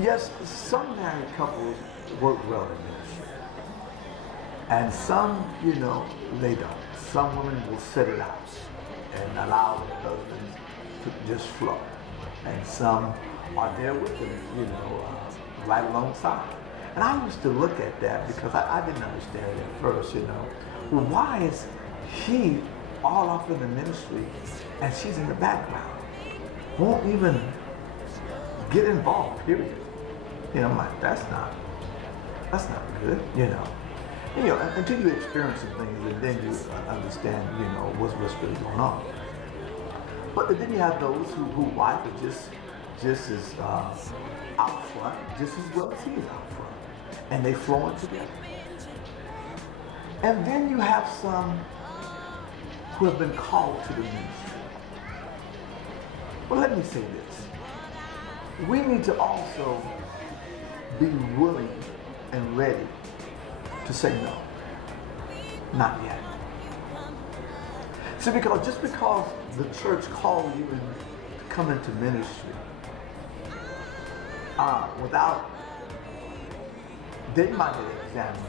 Yes, some married couples work well in ministry. And some, they don't. Some women will sit it out and allow their husbands to just flow. And some are there with them, right alongside. And I used to look at that because I didn't understand it at first, Well, why is he all off in the ministry and she's in the background? Won't even get involved, period. I'm like, that's not good, until you experience some things and then you understand, what's really going on. But then you have those who wife is just as out front, just as well as he is out front. And they flow in together. And then you have some who have been called to the ministry. Well, let me say this. We need to also be willing and ready to say no. Not yet. See, just because the church called you to come into ministry, without, they might examine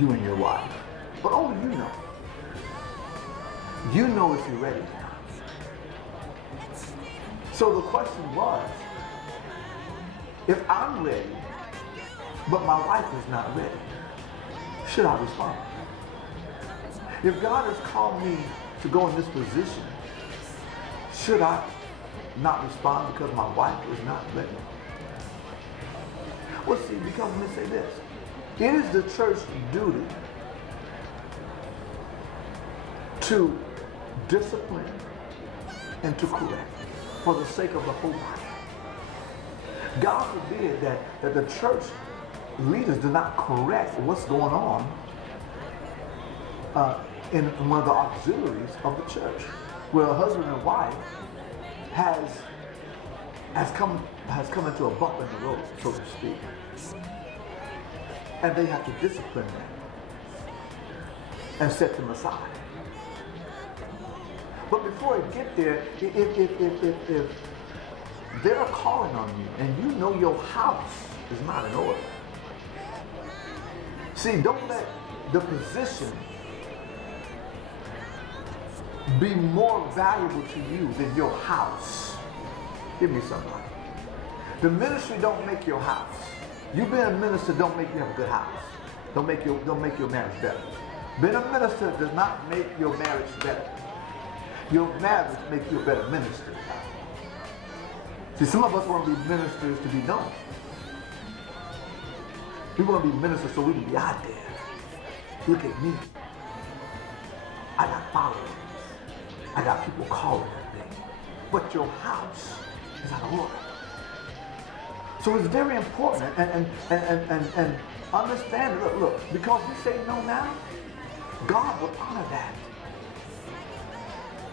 you and your wife. But only you know. You know if you're ready or not. So the question was, if I'm ready, but my wife is not ready, should I respond? If God has called me to go in this position, should I not respond because my wife is not ready? Well, see, because let me say this. It is the church's duty to discipline and to correct for the sake of the whole body. God forbid that the church leaders do not correct what's going on in one of the auxiliaries of the church, where a husband and wife has come into a bump in the road, so to speak. And they have to discipline them and set them aside. But before it get there, if they're calling on you and you know your house is not in order, see, don't let the position be more valuable to you than your house. Give me somebody. The ministry don't make your house. You being a minister don't make you have a good house. Don't make your marriage better. Being a minister does not make your marriage better. Your marriage makes you a better minister. See, some of us want to be ministers to be known. We want to be ministers so we can be out there. Look at me. I got followers. I got people calling at me. But your house is out of order. So it's very important and understand, look, because you say no now, God will honor that.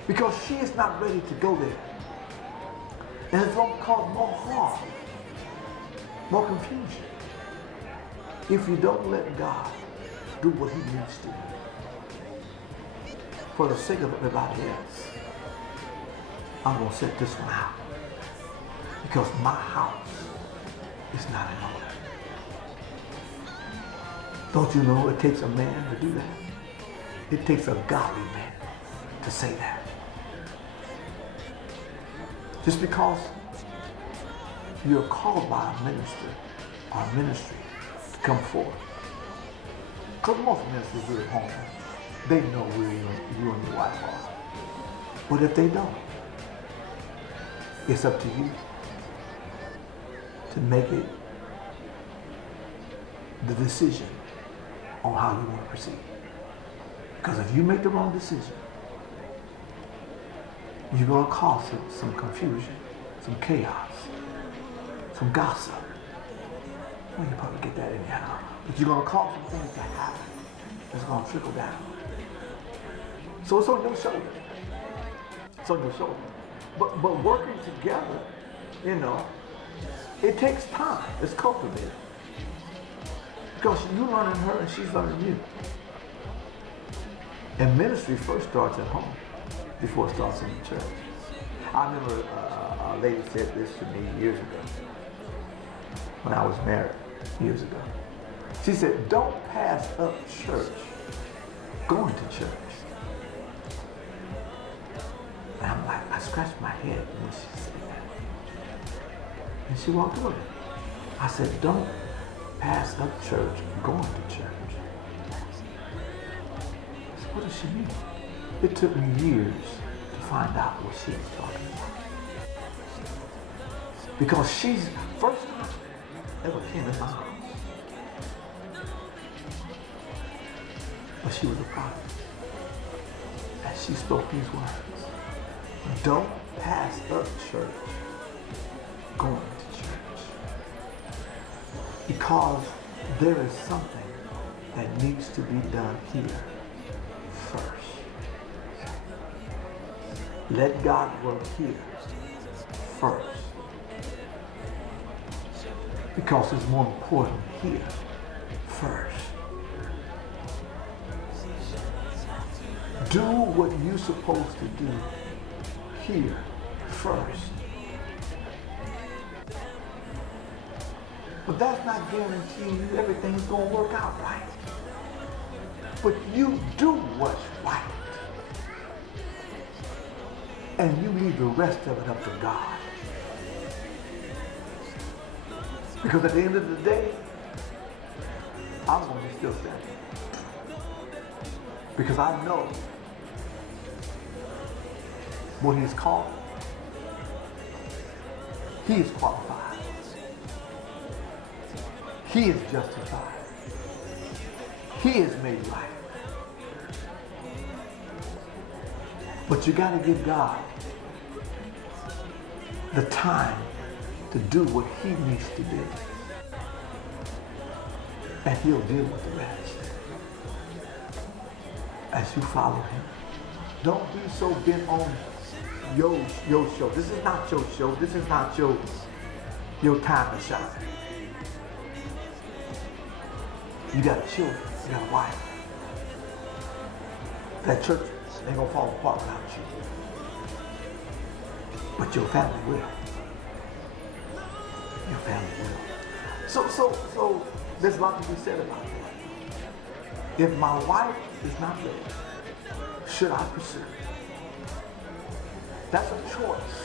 Because she is not ready to go there. And it's going to cause more harm, more confusion, if you don't let God do what he needs to do. For the sake of everybody else, I'm going to set this one out. Because my house is not in order. Don't you know it takes a man to do that? It takes a godly man to say that. Just because you're called by a minister or a ministry to come forward. Because most ministers do it at home. They know where you and your wife are. But if they don't, it's up to you to make it the decision on how you want to proceed. Because if you make the wrong decision, you're going to cause some confusion, some chaos, some gossip. Well, you probably get that anyhow. But you're going to cause some things to happen that's going to trickle down. So it's on your shoulder. It's on your shoulder. But working together, it takes time. It's cultivated. Because you're learning her and she's learning you. And ministry first starts at home before it starts in the church. I remember A lady said this to me years ago when I was married, years ago. She said, don't pass up church going to church. And I'm like, I scratched my head when she said that. And she walked away. I said, don't pass up church going to church. I said, what does she mean? It took me years to find out what she was talking about. Because she's first time ever came in my house. But she was a prophet. And she spoke these words. Don't pass up church going to church. Because there is something that needs to be done here first. Let God work here first. Because it's more important here first. Do what you're supposed to do here first. But that's not guaranteeing you everything's going to work out right. But you do what's right. And you leave the rest of it up to God. Because at the end of the day, I'm going to be still standing. Because I know what He's called. He is qualified. He is justified. He is made right. But you got to give God the time to do what He needs to do. And He'll deal with the rest as you follow Him. Don't be so bent on your show. This is not your show. This is not your time to shine. You got children. You got a wife. That church ain't gonna fall apart without you. But your family will. Your family will. So there's a lot to be said about that. If my wife is not ready, should I pursue? That's a choice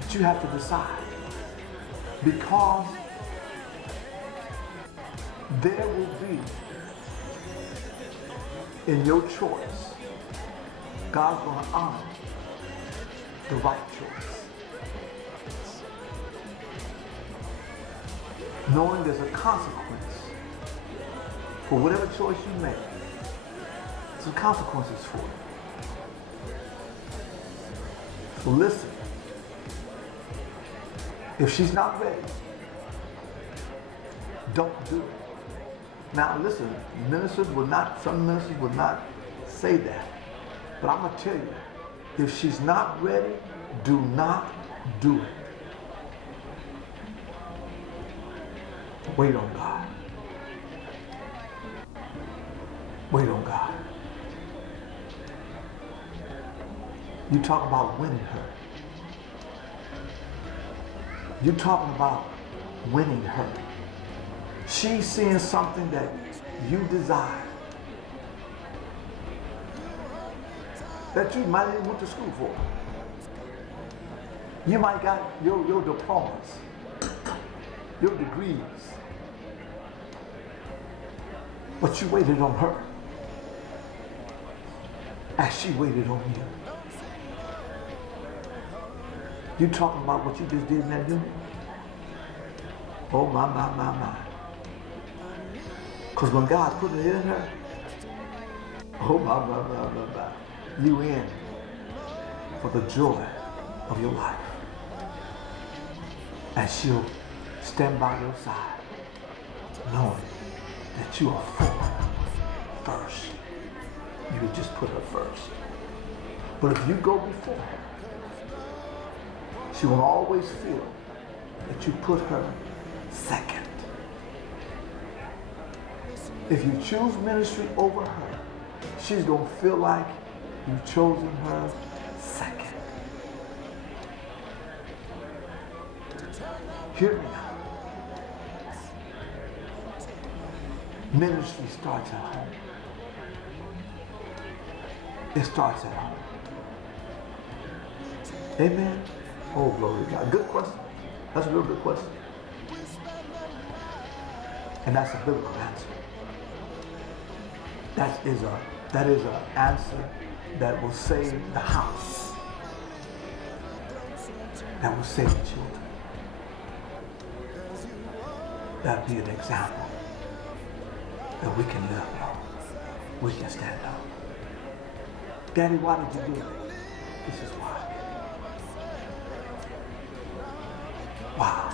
that you have to decide. Because there will be, in your choice, God's going to honor the right choice. Knowing there's a consequence for whatever choice you make. Some consequences for it. So listen, if she's not ready, don't do it. Now listen, some ministers would not say that. But I'm going to tell you, if she's not ready, do not do it. Wait on God. Wait on God. You talk about winning her. You're talking about winning her. She's seeing something that you desire, that you might even went to school for. You might got your diplomas, your degrees, but you waited on her as she waited on you. You talking about what you just did in that unit? Oh my. Because when God put it in her, oh my. You in for the joy of your life. And she'll stand by your side, knowing that you are for her first. You just put her first. But if you go before her, she will always feel that you put her second. If you choose ministry over her, she's going to feel like you've chosen her second. Hear me now. Ministry starts at home. It starts at home. Amen. Oh, glory to God. Good question. That's a real good question. And that's a biblical answer. That is an answer that will save the house. That will save the children. That will be an example that we can live on. We can stand up. Daddy, why did you do it? This is why. Wow.